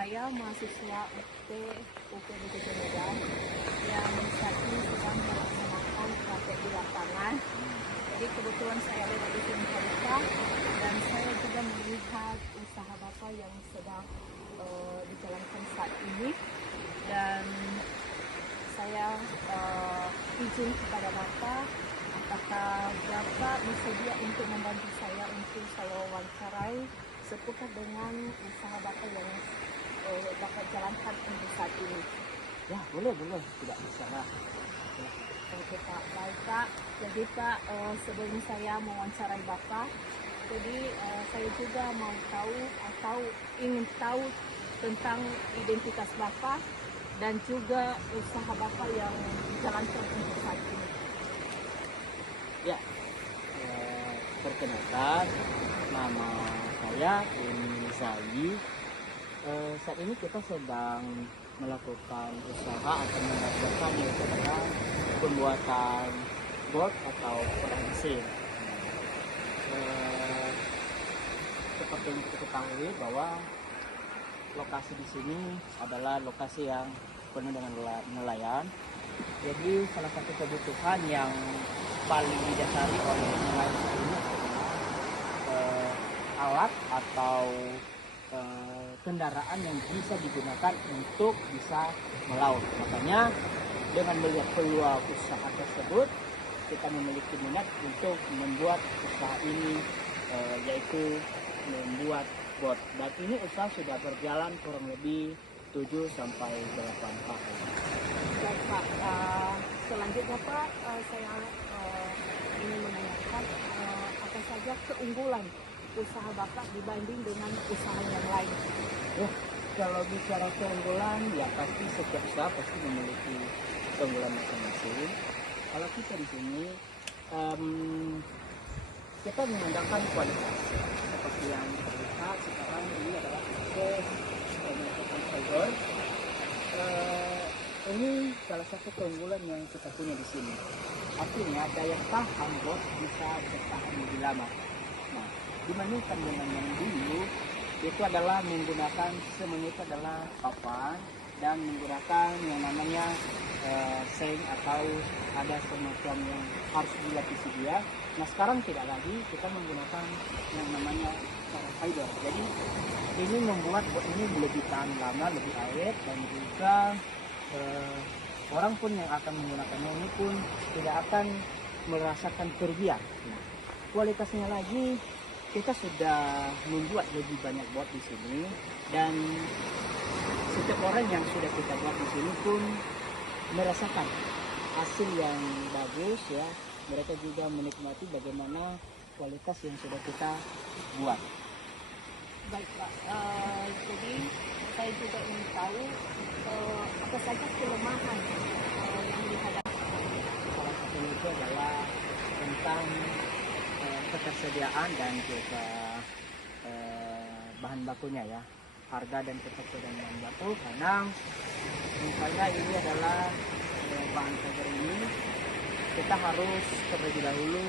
saya mahasiswa UPDJJ Medan yang saat ini sedang melaksanakan praktek di lapangan. Jadi kebetulan saya ada di sini dan saya juga melihat usaha Bapak yang sedang dijalankan saat ini, dan saya izin kepada Bapak, apakah Bapak bersedia untuk membantu saya untuk saya wawancarai seputar dengan usaha Bapak yang Bapak jalankan untuk saat ini? Ya, boleh, tidak masalah. Oke Pak, baik Pak. Jadi Pak, sebelum saya mewawancarai Bapak, jadi saya juga mau tahu atau ingin tahu tentang identitas Bapak dan juga usaha Bapak yang dijalankan untuk saat ini. Ya, perkenalkan, nama saya Uni Zali. Saat ini kita sedang melakukan usaha atau mengerjakan yaitu adalah pembuatan board atau perang mesin. Seperti yang kita ketahui bahwa lokasi di sini adalah lokasi yang penuh dengan nelayan. Jadi salah satu kebutuhan yang paling didasari oleh nelayan ini adalah alat atau kendaraan yang bisa digunakan untuk bisa melaut. Makanya dengan melihat peluang usaha tersebut, kita memiliki minat untuk membuat usaha ini, yaitu membuat bot. Dan ini usaha sudah berjalan kurang lebih 7 sampai 8 tahun. Baik Pak, selanjutnya Pak, saya ingin menanyakan apa saja keunggulan usaha Bapak dibanding dengan usaha yang lain? Kalau bicara keunggulan, ya pasti setiap usaha pasti memiliki keunggulan masing-masing. Kalau kita di sini, kita mengandalkan kualitas. Seperti yang kita lihat sekarang ini adalah proses pembentukan fiber. Ini salah satu keunggulan yang kita punya di sini. Artinya daya tahan bot bisa bertahan lebih lama. Nah, dibandingkan dengan yang dulu, itu adalah menggunakan semuanya itu adalah papan dan menggunakan yang namanya seng atau ada semacam yang harus dilapisi dia. Nah, sekarang tidak lagi, kita menggunakan yang namanya fiber. Jadi ini membuat bot ini lebih tahan lama, lebih awet, dan juga orang pun yang akan menggunakannya ini pun tidak akan merasakan kerugian. Nah, kualitasnya lagi, kita sudah membuat lebih banyak bot di sini, dan setiap orang yang sudah kita buat di sini pun merasakan hasil yang bagus ya. Mereka juga menikmati bagaimana kualitas yang sudah kita buat. Baik Pak, jadi saya juga ingin tahu apa saja kelemahan yang dihadapi. Salah satunya itu adalah tentang ketersediaan dan juga bahan bakunya ya, harga dan ketersediaan bahan baku. Karena misalnya ini adalah bahan fiber ini, kita harus terlebih dahulu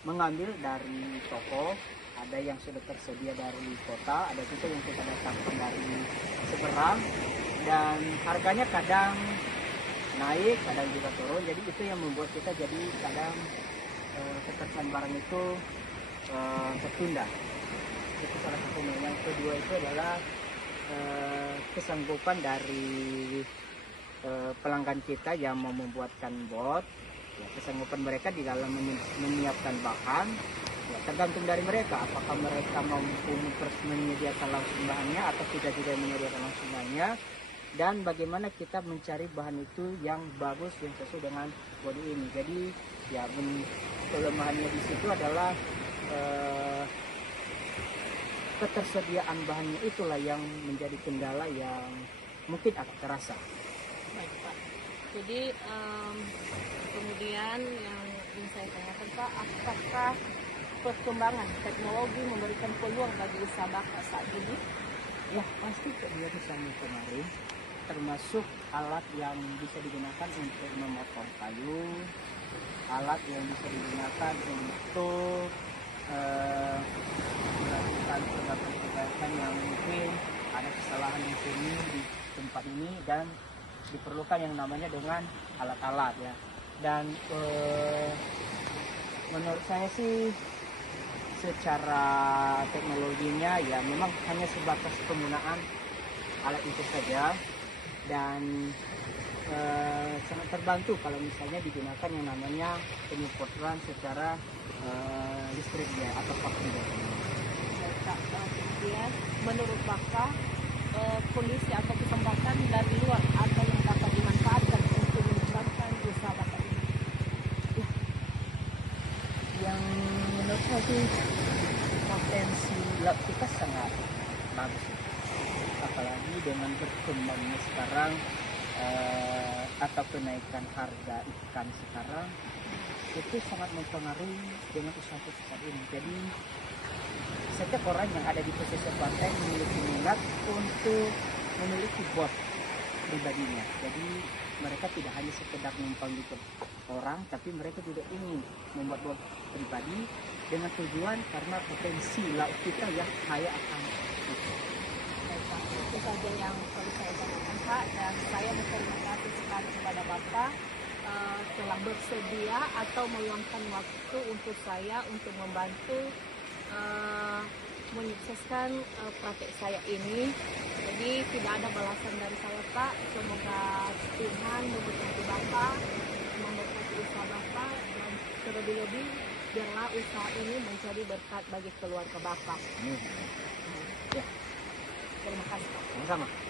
mengambil dari toko. Ada yang sudah tersedia dari kota, ada juga yang kita datangkan dari seberang, dan harganya kadang naik, kadang juga turun. Jadi itu yang membuat kita jadi kadang ketersediaan barang itu tertunda. Itu salah satunya. Yang kedua itu adalah kesanggupan dari pelanggan kita yang mau membuatkan bot. Ya, kesanggupan mereka di dalam menyiapkan bahan, ya, tergantung dari mereka. Apakah mereka mampu menyediakan langsung bahannya atau tidak juga menyediakan langsung bahannya, dan bagaimana kita mencari bahan itu yang bagus, yang sesuai dengan body ini. Jadi ya, kelemahannya di situ adalah ketersediaan bahannya, itulah yang menjadi kendala yang mungkin agak terasa. Baik Pak, jadi kemudian yang ingin saya tanyakan Pak, apakah perkembangan teknologi memberikan peluang bagi usaha Bapak saat ini? Ya, pasti terlihat misalnya kemarin, termasuk alat yang bisa digunakan untuk memotong kayu, alat yang bisa digunakan untuk melakukan perbaikan rekan-rekan yang mungkin ada kesalahan yang seni di tempat ini dan diperlukan yang namanya dengan alat-alat ya. Dan menurut saya sih secara teknologinya ya memang hanya sebatas penggunaan alat itu saja, dan sangat terbantu kalau misalnya digunakan yang namanya penyemprotan secara listrik ya atau vakum. Kemudian menurut Bapak kondisi atau kesempatan dari luar atau yang dapat dimanfaatkan untuk mengembangkan usaha Bapak ini? Yang menurut saya sih potensi lab kita sangat bagus, apalagi dengan berkembangnya sekarang atau kenaikan harga ikan sekarang itu sangat mempengaruhi dengan usaha kita ini. Jadi setiap orang yang ada di pesisir pantai memiliki minat untuk memiliki bot pribadinya. Jadi mereka tidak hanya sekedar numpang di orang, tapi mereka juga ingin membuat bot pribadi dengan tujuan karena potensi laut kita yang kaya akan itu. Itu saja yang perlu saya tanyakan Pak, dan saya berterima kasih sekali kepada Bapak telah bersedia atau meluangkan waktu untuk saya untuk membantu menyukseskan praktek saya ini. Jadi tidak ada balasan dari saya Pak. Semoga Tuhan memberkati Bapak, memberkati usaha Bapak, dan terlebih-lebih biarlah usaha ini menjadi berkat bagi keluarga Bapak. Ya, Terima kasih Pak. sama-sama.